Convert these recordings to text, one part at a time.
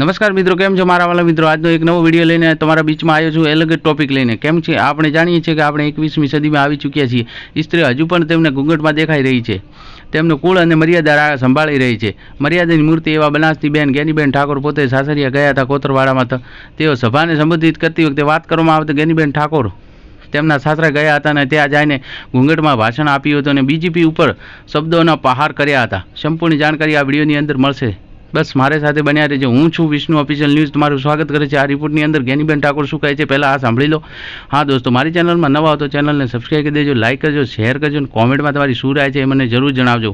નમસ્કાર મિત્રો, કેમ છો મારા વાલા મિત્રો? આજનો એક નવો વીડિયો લઈને તમારા બીચમાં આવ્યો છું અલગ ટોપિક લઈને. કેમ છે? આપણે જાણીએ છીએ કે આપણે એકવીસમી સદીમાં આવી ચૂક્યા છીએ. સ્ત્રી હજુ પણ તેમને ઘૂંઘટમાં દેખાઈ રહી છે. તેમનું કુળ અને મર્યાદા સંભાળી રહી છે. મર્યાદાની મૂર્તિ એવા બનાસની બેન, ગેનીબેન ઠાકોર પોતે સાસરિયા ગયા હતા કોતરવાડામાં તેઓ સભાને સંબોધિત કરતી વખતે વાત કરવામાં આવે તો ગેનીબેન ઠાકોર તેમના સાસરા ગયા હતા અને ત્યાં જઈને ઘૂંઘટમાં ભાષણ આપ્યું હતું અને બીજીપી ઉપર શબ્દોના પહાર કર્યા હતા. સંપૂર્ણ જાણકારી આ વિડીયોની અંદર મળશે. બસ મારે સાથે બન્યા રહેજો. હું છું વિષ્ણુ ઓફિશિયલ ન્યૂઝ તમારું સ્વાગત કરે છે આ રિપોર્ટની અંદર. જ્ઞાનીબેન ઠાકોર શું કહે છે પહેલાં આ સાંભળી લો. હા દોસ્તો, મારી ચેનલમાં નવા હો તો ચેનલને સબસ્ક્રાઈબ કરી દેજો લાઇક કરજો શેર કરજો અને કોમેન્ટમાં તમારી શું રાય છે એ મને જરૂર જણાવજો.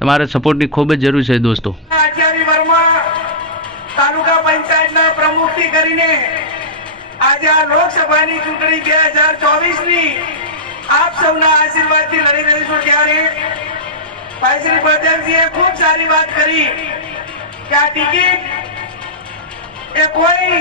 તમારા સપોર્ટની ખૂબ જ જરૂર છે દોસ્તો. તાલુકા પંચાયતના પ્રમુખથી કરીને આજે આ લોકસભાની ચૂંટણી બે હજાર ચોવીસની આપ સૌના આશીર્વાદથી લડી રહીશું ત્યારે ભાઈ શ્રી બળદેવજીએ ખૂબ સારી વાત કરી. આ ટિકિટ એ કોઈ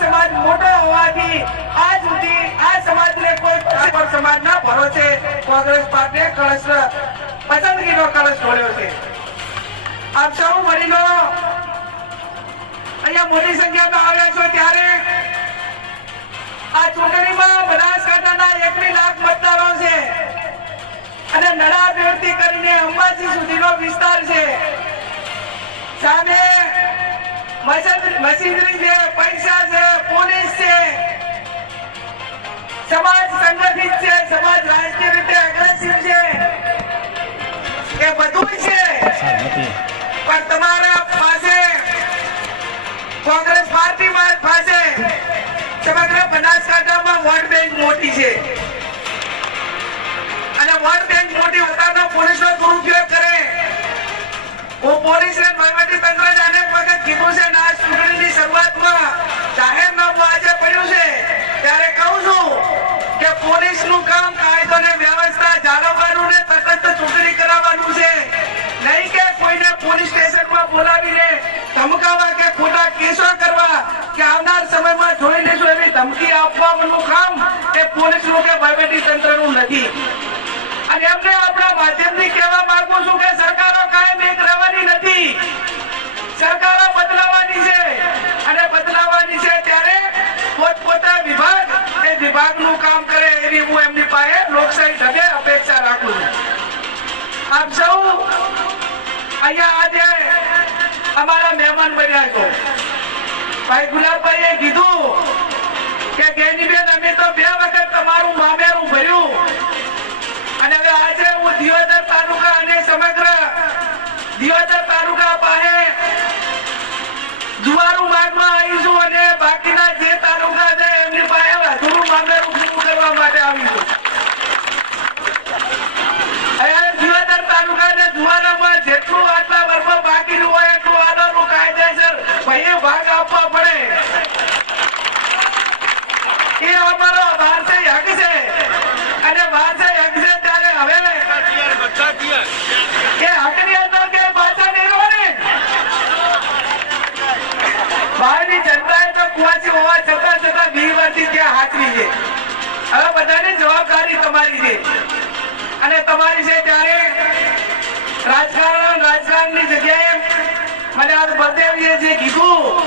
સમાજ મોટો હોવાથી આ પસંદગીનો કળશ ઢોળ્યો છે. આપ સૌ વડીલો અહીંયા મોટી સંખ્યામાં આવ્યા છો ત્યારે આ ચૂંટણીમાં બનાસકાંઠાના એકવી લાખ મતદારો છે. અને નડાબેડથી કરીને અંબાજી સુધીનો વિસ્તાર છે. સામે મશીનરી છે પૈસા છે પોલીસ છે. સમાજ સંગઠિત છે સમાજ રાજકીય રીતે અગ્રેસિવ છે. એ બધું છે. પણ તમારા પાસે કોંગ્રેસ પાર્ટી પાસે સમગ્ર બનાસકાંઠામાં વોટ બેંક મોટી છે. અને વોટ બેંક મોટી હોતાનો પોલીસનો દુરુપયોગ કરે. હું પોલીસને વહીવટી તંત્રને અનેક વખત કીધું છે આ ચૂંટણીની શરૂઆતમાં જાહેરનામું આજે પડ્યું છે. ત્યારે કહું છું કે પોલીસનું કામ કાયદો ને વ્યવસ્થા જાળવવાનું ને તટસ્થ ચૂંટણી ધમકી આપવાનું કામ એ પોલીસનું કે વહીવટી તંત્રનું નથી. અને એમને આપણા માધ્યમથી કહેવા માંગુ છું કે સરકારો કાયમ એક રહેવાની નથી. સરકારો બદલાવાની છે. અને બદલાવાની છે ત્યારે પોતપોતા વિભાગ એ વિભાગનું કામ કરે એવી હું એમની પાસે લોકશાહી ઢબે અપેક્ષા રાખું છું. આપ સૌ અહીંયા આજે અમારા મહેમાન બન્યા છો. ભાઈ ગુલાબભાઈએ કીધું કે અમે તો બે વખત તમારું મામેરું ભર્યું. અને હવે આજે હું દિયોદર તાલુકા અને સમગ્ર દિયોદર તાલુકા પાસે જુવારું માર્ગમાં આવી છું અને બાકીના જે તાલુકા છે, એમની પાસે વધુનું મામેરું પૂરું કરવા માટે આવી છું. તાલુકા અને જુવારામાં જેટલું આટલા વર્ષમાં બાકીનું હોય એટલું આદરનું કાયદેસર ભાઈએ ભાગ આપવા પડે એ અમારો વારસાઈ હક છે અને વારસાઈ હક છે ત્યારે હવે જવાબદારી અને તમારી છે ત્યારે રાજકારણ રાજકારણની જગ્યાએ મને આ બળદેવજીએ જે કીધું.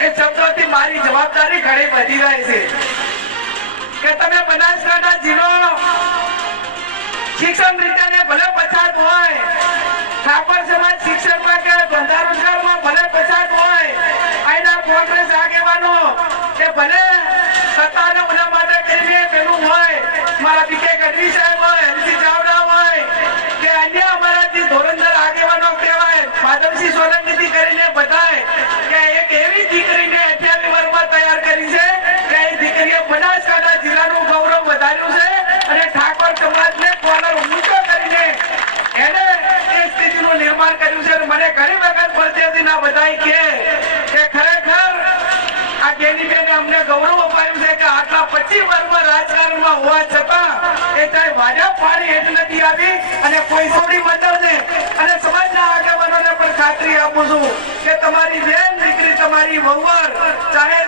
એ શબ્દોથી મારી જવાબદારી ઘણી વધી રહી છે. કે તમે બનાસકાંઠા જિલ્લો હોય. ઠાકોર સમાજ શિક્ષણમાં કે ધંધા રોજગારમાં ભલે પછાત હોય અહીંના કોંગ્રેસ આગેવાનો, એ ભલે સત્તાને ઉના માટે કરીને પેલું હોય, મારા બીકે ગઢવી સાહેબ હોય હરિસિંહ ચાવડા હોય કે અન્ય અમારા જે ધોરણદર આગેવાનો કહેવાય માધવસિંહ સોલંકીથી કરીને બધાય કે એક એવી દીકરીને અઠ્યાવીસ વર્ષમાં તૈયાર કરી છે કે એ દીકરીએ બનાસકાંઠા જિલ્લાનું ગૌરવ વધાર્યું છે અને ઠાકોર સમાજને કોલર ઊંચો કરીને એને એ સ્થિતિનું નિર્માણ કર્યું છે અને મને ઘણી વખત બધાય કહે કે ખરેખર આ ગેનીબેને અમને ગૌરવ અપાયું છે કે આટલા પચીસ વર્ષમાં રાજકારણમાં હોવા છતાં એ ચાહે ભાજપ પાણી હેઠ નથી આવી અને કોઈ સોડી મંડળને અને સમાજના આગેવાનોને પણ ખાતરી આપું છું કે તમારી બેન, દીકરી, તમારી વહુવર ચાહે